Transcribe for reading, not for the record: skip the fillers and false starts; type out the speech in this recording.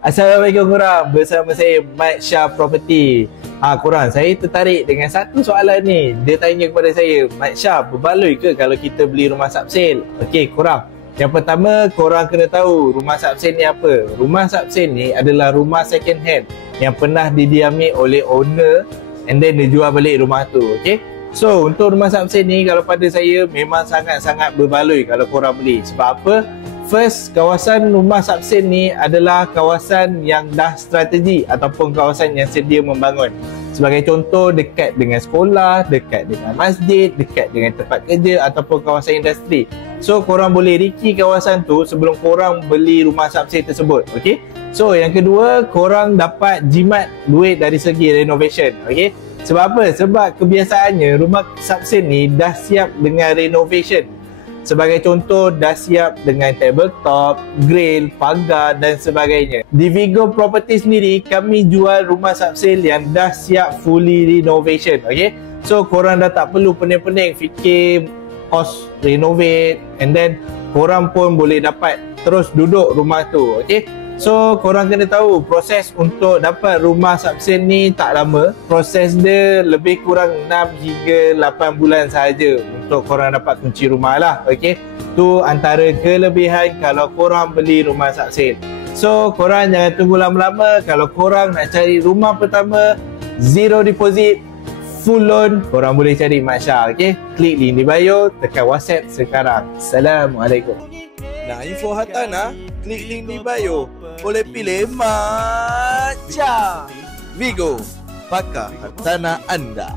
Assalamualaikum korang, bersama saya Mat Syah Property. Korang, saya tertarik dengan satu soalan ni. Dia tanya kepada saya, Mat Syah, berbaloi ke kalau kita beli rumah subsale? Okey korang, yang pertama korang kena tahu rumah subsale ni apa. Rumah subsale ni adalah rumah second hand yang pernah didiami oleh owner and then dia jual balik rumah tu. Okey, so untuk rumah subsale ni kalau pada saya memang sangat-sangat berbaloi kalau korang beli. Sebab apa? First, kawasan rumah subsale ni adalah kawasan yang dah strategi ataupun kawasan yang sedia membangun. Sebagai contoh, dekat dengan sekolah, dekat dengan masjid, dekat dengan tempat kerja ataupun kawasan industri. So korang boleh riki kawasan tu sebelum korang beli rumah subsale tersebut. Okay, so yang kedua, korang dapat jimat duit dari segi renovation. Okay, sebab apa? Sebab kebiasaannya rumah subsale ni dah siap dengan renovation. Sebagai contoh, dah siap dengan tabletop, grill, pagar dan sebagainya. Di Vigo Property sendiri, kami jual rumah subsale yang dah siap fully renovation. Okay, so korang dah tak perlu pening-pening fikir kos renovate, and then korang pun boleh dapat terus duduk rumah tu. Okay, so korang kena tahu proses untuk dapat rumah subsale ni tak lama. Proses dia lebih kurang 6 hingga 8 bulan sahaja untuk korang dapat kunci rumah lah. Okay, tu antara kelebihan kalau korang beli rumah subsale. So korang jangan tunggu lama-lama. Kalau korang nak cari rumah pertama, zero deposit, full loan, korang boleh cari Mat Syah. Okay, klik link di bio, tekan WhatsApp sekarang. Assalamualaikum. Nak info hartanah, klik link di bio. Boleh pilih Mat Syah. Vigo, pakar hartanah anda.